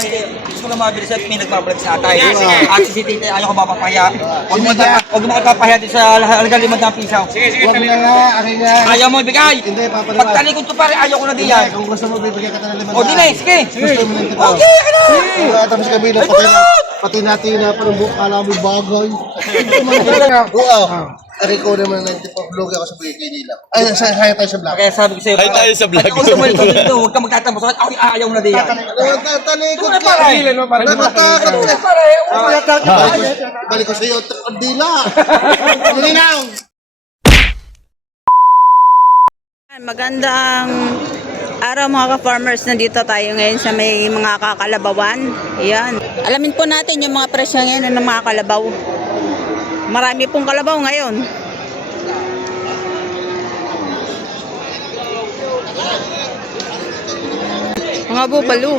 gusto ko lang mabilis at may nagbablog sa atay. At si Tita, ayaw ko mapapahiya. Huwag mo magpapahiya din sa halagang 500 piso. Huwag mo na nga, akin nga. Ayaw mo ibigay. Hindi, papalawan. Pagtalikod ko pare, ayaw ko na diyan. Kung gusto mo, bibigyan ka na ng 500. O, dili, sige. Gusto mo lang kita. Okay, ano? Tapos kami na, Ay, kulot! pati natin na parang kala mo bagay. Oo. Ari ko naman na vlog ako sa BK nila. Ay, saya tayo sa vlog. Kaya sabi ko sa'yo, Ay, tayo sa vlog. Kung sumalit dito, huwag ka magtatapos. Ayaw na diyan. Talikod ka. Pare. Nakatakot ka. Pare. Balik ko sa'yo, kandila. Malinaw. Magandang araw mga ka-farmers. Nandito tayo ngayon sa may mga kakalabawan. Ayan. Alamin po natin yung mga presyo ngayon ng mga kalabaw. Marami pong kalabaw ngayon. Mga bubalo.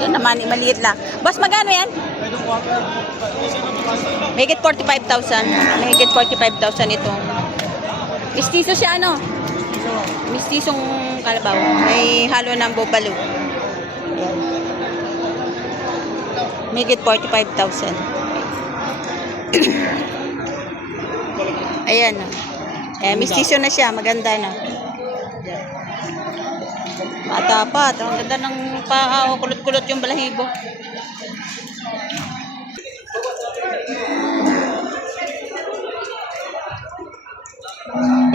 Yan naman, maliit lang. Boss, magkano yan? Mahigit 45,000. Mahigit 45,000 ito. Mistiso siya, ano? Mistisong kalabaw. May halo ng bubalo. Mahigit 45,000. Ayan. Mistiso na siya. Maganda na. Matapat. Ang ganda ng paa. Kulot-kulot yung balahibo.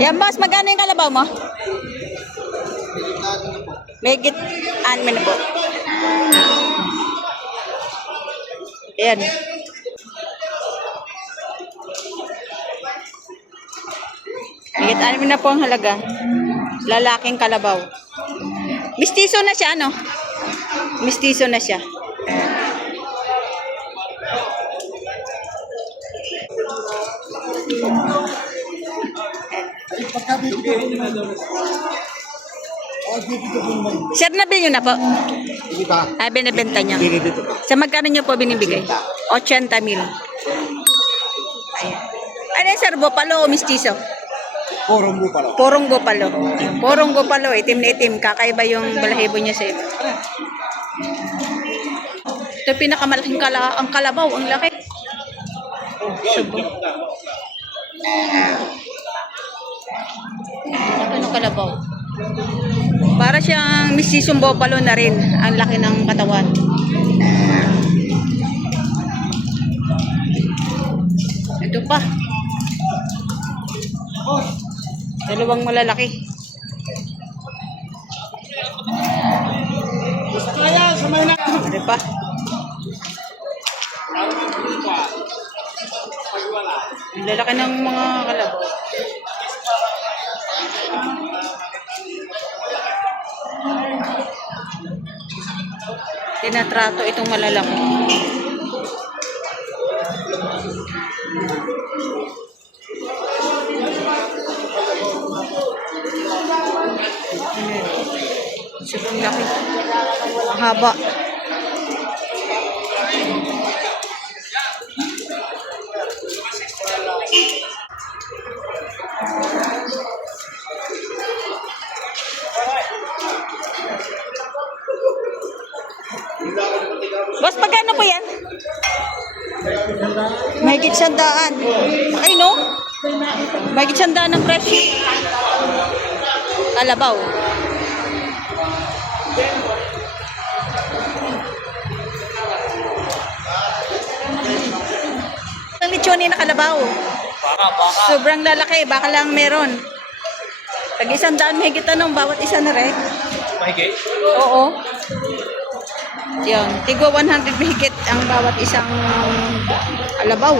Yan, boss. Magkano yung kalabaw mo? Megit. Ano na po? Ayan. Megit. Ano na po ang halaga? Lalaking kalabaw. Mistiso na siya, ano? Mistiso na siya. Sir, nabili nyo na po? Ay, binibenta nyo. Sa magkano nyo po binibigay? 80,000. Ayan. Ano yung sir, bopalo o mistiso? Porong mo pala. Porong bopalo. Porong bopalo, itim na itim. Kakaiba yung balahibo niya sa iba. Ito pinakamalaking ang kalabaw. Ang laki. Subo. Ito ng kalabaw. Para siyang misisong bopalo na rin. Ang laki ng katawan. Ito pa. Dalawang malalaki. Ano pa? Ang lalaki ng mga kalabaw. Tinatrato itong malalaki. Sobrang laki. Ang haba. Boss, pagkano po yan? Mahigit 100. Ay, no? Mahigit 100 ng presyo. Kalabaw. Ang lechoni na kalabaw. Sobrang lalaki. Baka lang meron. Tag-100 mahigit anong bawat isa na rin. Mahigit? Oo. Yan. Tigo 100 mahigit ang bawat isang kalabaw.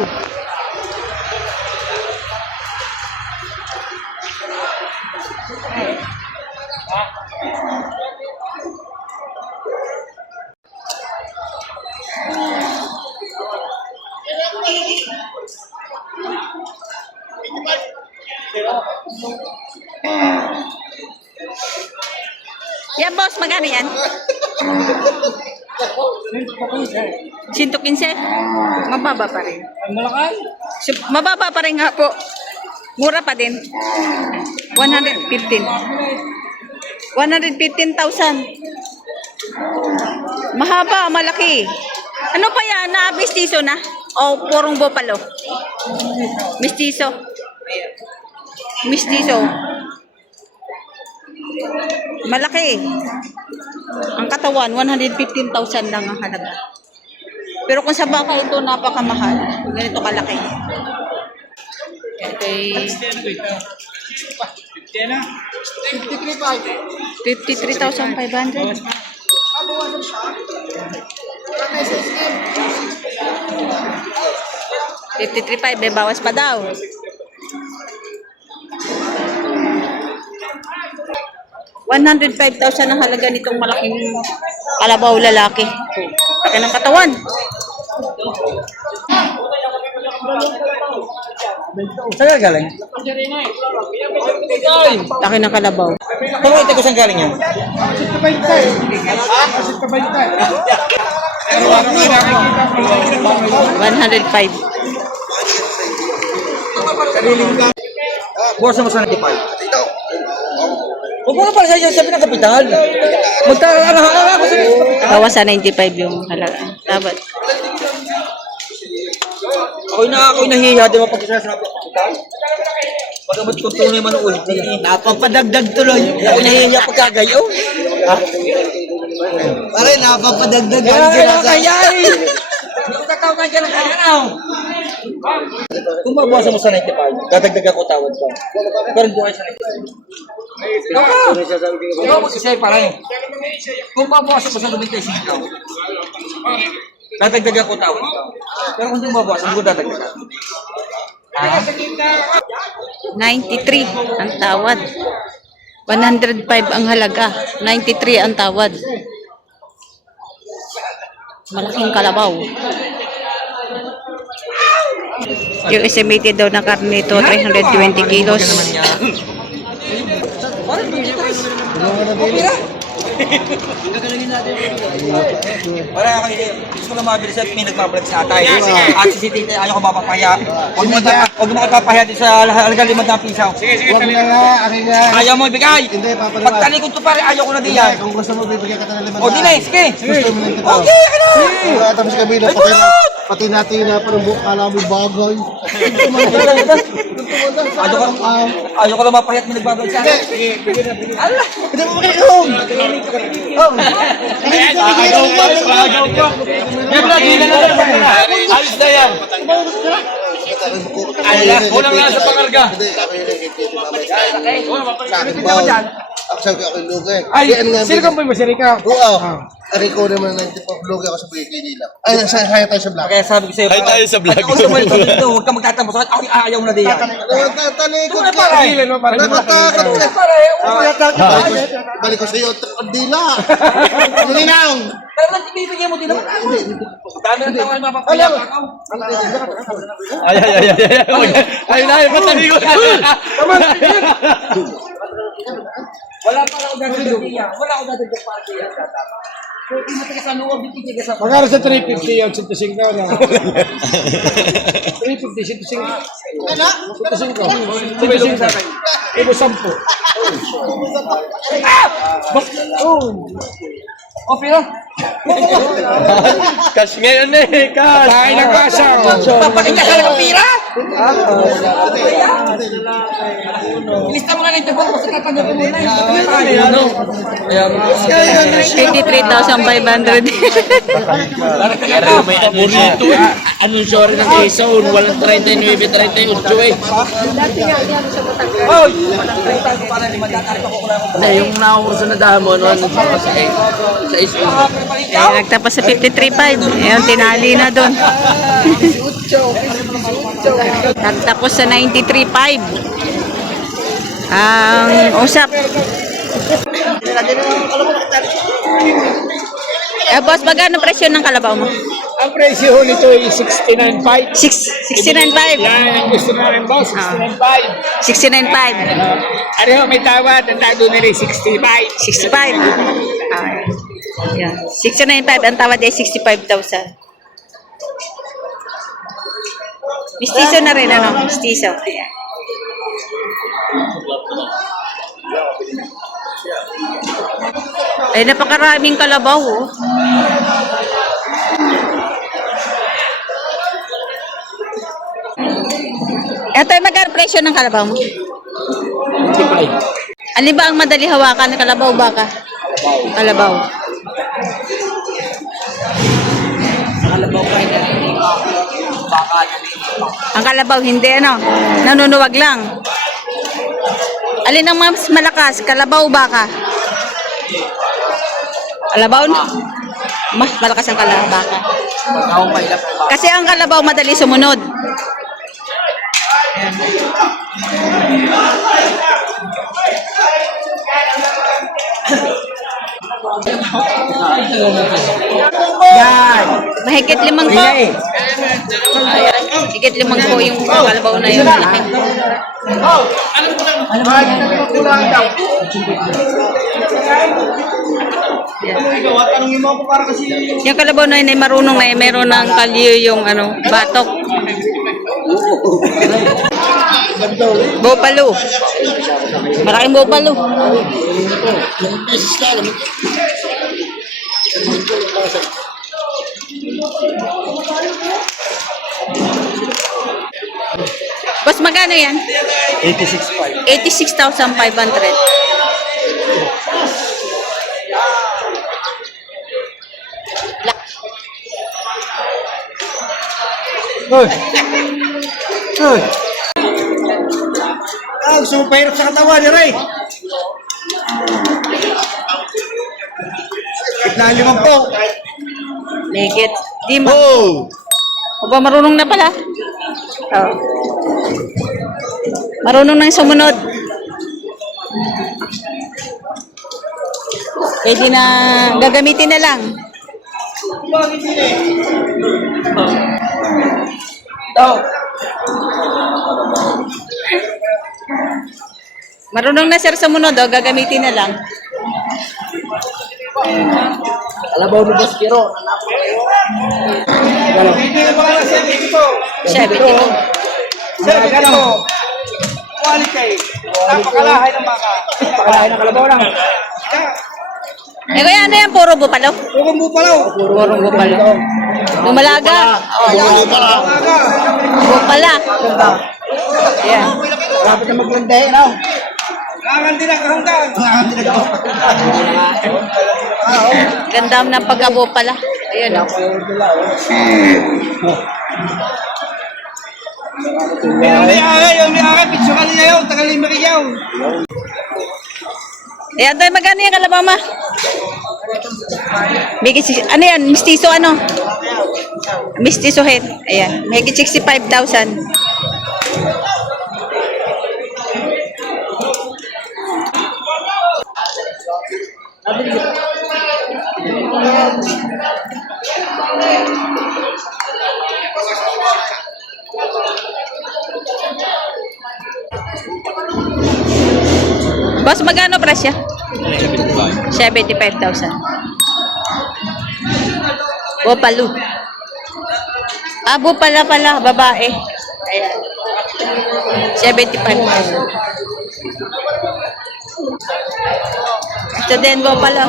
Yan, boss, magkano yan? 115? Mababa pa rin. Malakay? Mababa pa rin nga po. Mura pa din. 115. 115,000. Mahaba, malaki. Ano pa yan? Na mistiso na? O purong bopalo? Mistiso. Mistiso. Malaki. Ang katawan, 115,000 lang ang halaga. Pero kung sa baka ito, napakamahal. Ganito kalaki. Ito ay 53,500. 53,500, may bawas pa daw. 105,000 ang halaga nitong malaking kalabaw lalaki. Laki ng katawan. Saan ka galing? Laki ng kalabaw. Kung ito ko saan galing yan? 105. Buwas mo sa 95. Huwag mo na pala sabi ng kapital. Magkakaroon ako sa kapital. Bawas sa 95 yung halaga. Dapat. Ako'y nahihiya, di ba pag sinasabi ng kapital? Pagkamat kung tunay man ang ulit. Napapadagdag tuloy. Ako'y nahihiya pagkagayo. Ha? Pare, napapadagdag. Kaya kaya eh. Hindi ko tatawag ka ng kaya. Kung mabawasan mo sa 95, dadagdagan ko tawad ko. Pero buhay sa 95. Ikaw mag-isay pa rin. Kung mabawasan mo sa 95, dadagdagan ko tawad ko. Pero kung hindi mabawasan, hindi ko dadagdagan. 93 ang tawad. 105 ang halaga. 93 ang tawad. Malaking kalabaw. Yung estimated daw na karne nito, 320 kilos. Para ako gusto ko lang mabilis at may nagpapalag sa atay. At si Tita, ayaw ko mapapaya. Huwag mo magpapahiya din sa halagang 500 piso. Huwag na nga, aking nga. Ayaw mo ibigay. Hindi, papaliwan. Pag talikod ko pare, ayaw ko na diyan. Kung gusto mo, bibigyan ka na 500. O di na, sige. Gusto mo lang ito. Okay, ano? Tapos kabila, pati natin na parang kala mo bagay. Ayaw ko lang mapahiyat may nagbabalag sa akin. Allah! Hindi mo makikahong! Oh! Ayos na yan. Kulang nga sa pangarga. Hindi, kami yung nagkikita. Actually, ako yung lugi. Ay, sino kang may masirika? Oo. Rico naman na lugi ako sa BK nila. Ay, kaya tayo sa vlog. Kaya sabi ko sa'yo, Ay, tayo sa vlog. Huwag ka malikot dito, huwag ka magtatambos. Ako ayaw na diyan. Talikod ka. Pagilan mo, parang Nakatakot ka. Balik ko sa'yo, dila. Maninang. Pero lang ibibigay mo din naman. Dami ng tawag mapapaya. Ay. Ay, ay, patali ko. Wala pa ako dadagdag diyan. Wala ako dadagdag para diyan. Kung hindi mo tigas sa loob, hindi tigas sa Magkano sa 350 yun, 105 na. 350, 105. 105. 105. Ibo 10. O, pero? Cash ngayon eh, cash. Kain ng kasa. Papakita ka ng pira? Ilista mo nga ng tagong kasi tatanggapin mo na. Ayan. 23,500. Pero may anunsyo. Anunsyo rin ng Quezon. Walang 39, 38 eh. Hoy! Na yung nakurso na damo, ano sa iso. Kaya nagtapos sa 53.5. Ayun, tinali na doon. Nagtapos sa 93.5. Ang usap. Boss, magkano presyo ng kalabaw mo? Ang presyo nito ay 69.5. 69.5. Yan ang gusto mo rin, boss. 69.5. 69.5. Ano, may tawad. Ang tawad nila ay 65. 65. Yan. 69.5. Ang tawad ay 65,000. Mistiso na rin, ano? Mistiso. Ayan. Ay, napakaraming kalabaw, oh. Ito ay magkano presyo ng kalabaw mo? 55. Ano ba ang madali hawakan ng kalabaw baka? Kalabaw. Ang kalabaw hindi ano, nanunuwag lang. Alin ang mas malakas, kalabaw baka? Kalabaw na. Mas malakas ang kalabaw baka. Kasi ang kalabaw madali sumunod. Yan. Mahigit 5 po. Ayan. Mahigit 5 po yung kalabaw na yun. Malaki. Yung kalabaw na yun ay marunong na meron ng kalyo yung ano, batok. Bopalo. Malaking bopalo. Boss, magkano yan? 86.5. 86,500. Hoy! Hoy! Ah, gusto mo pahirap sa katawan, Ray! Gitna 5 po! Legit. Di ma. Oh! Aba, marunong na pala. Oh. Marunong na yung sumunod. Pwede na gagamitin na lang. Marunong na sir sumunod, oh, gagamitin na lang. Kalabaw ni Boss Kiro. 70 po. Quality. Napakalahay ng baka. Napakalahay ng kalabaw lang. Eh kaya ano yan, puro bupalo? Huwag mo pala. Puro bupalo. Lumalaga. Oh, bupala. Ayan. Dapat na maglanday, no? Nakakandi na kahanggan. Nakakandi na Ganda ng pagkabupala. Ayan o. Yung may aga, picture ka niya yun, tagal yung mariyaw. Ayan tayo, magkano yung kalabaw ma? Ano yan? Mistiso ano? Mistiso head. Ayan. Mahigit 65,000. Boss, magkano presyo? 75,000. Bopalo. Ah, bopala pala, babae. Ayan. 75,000. Ito din, bopalo.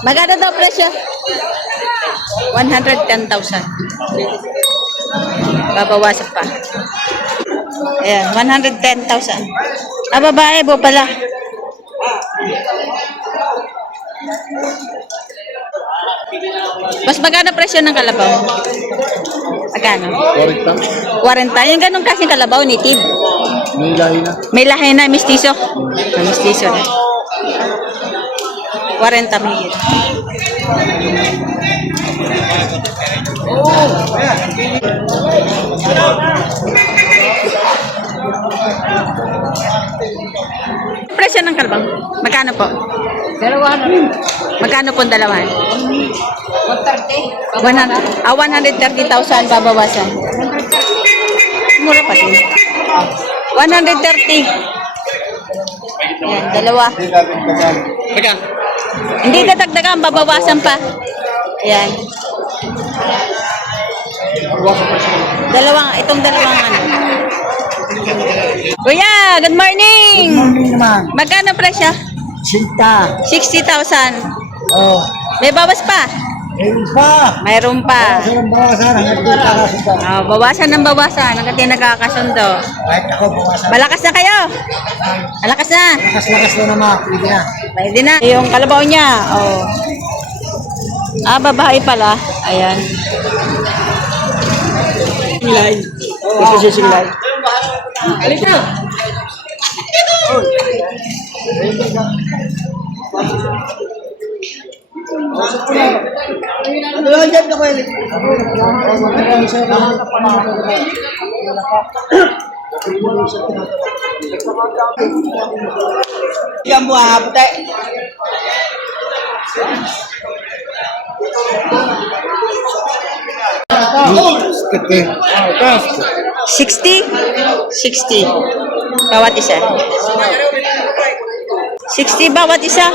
Magkano daw presyo? 110,000. Babawasan pa. Ayan, 110,000. Ah, babae, bo pala. Mas magkano presyo ng kalabaw? Magkano? 40. Yung ganun kasing kalabaw, native. May lahi na. May lahi na, mistiso. Mistiso na. 40 mil. Presyo ng kalbang? Magkano po? Magkano po ang dalawa? 130. 130,000 babawasan. Mura pa din. 130. Yan, dalawa. Teka. Hindi dadagdagan, babawasan pa. Ayan. Itong dalawang ano. Kuya, good morning! Good morning naman. Magkano presyo? Sinta. 60,000. Oh. May bawas pa? Ayun pa. Mayroon pa. Ang bawasan. Hanggang di kakasundo. Bawasan ng bawasan hanggang di nagkakasundo. Kahit ako bawasan. Malakas na kayo. Malakas na. Lakas-lakas na naman. Pwede na. Pwede na. Yung kalabaw niya. Oh. Babae pala. Ayan. Singlay. Ito si Singlay. Halika. Ano lang dyan ka, Kweli? Yan mo, puti. Kas. 60? 60. Bawat isa. 60 bawat isa.